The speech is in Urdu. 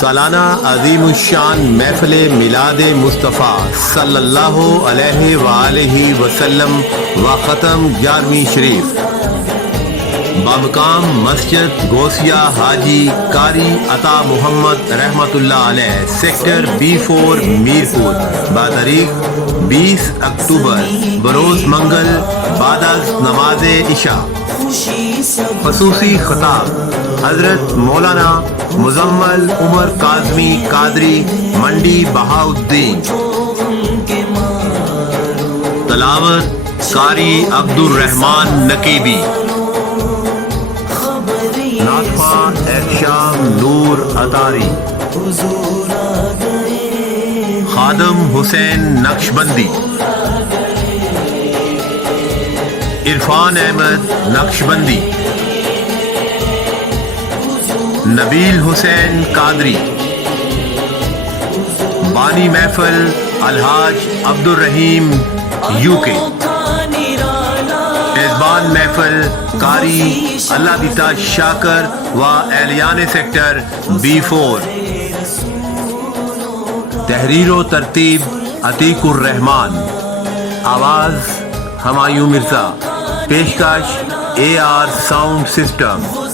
سالانہ عظیم الشان محفل میلاد مصطفیٰ صلی اللہ علیہ وآلہ وسلم و ختم 11ویں شریف بامقام مسجد غوثیہ حاجی قاری عطا محمد رحمۃ اللہ علیہ سیکٹر B4 میرپور بتاریخ 20 اکتوبر بروز منگل بعد از نماز عشاء. خصوصی خطاب حضرت مولانا مزمل عمر کاظمی قادری منڈی بہاؤالدین. تلاوت قاری عبد الرحمن نقیبی. ناطقہ احشام نور عطاری. خادم حسین نقشبندی. عرفان احمد نقشبندی. نبیل حسین قادری. بانی محفل الحاج عبد الرحیم UK. میزبان محفل قاری اللہ دیتا شاکر و اہلیان سیکٹر B4. تحریر و ترتیب عتیق الرحمان. آواز ہمایوں مرزا. پیشکش AR ساؤنڈ سسٹم.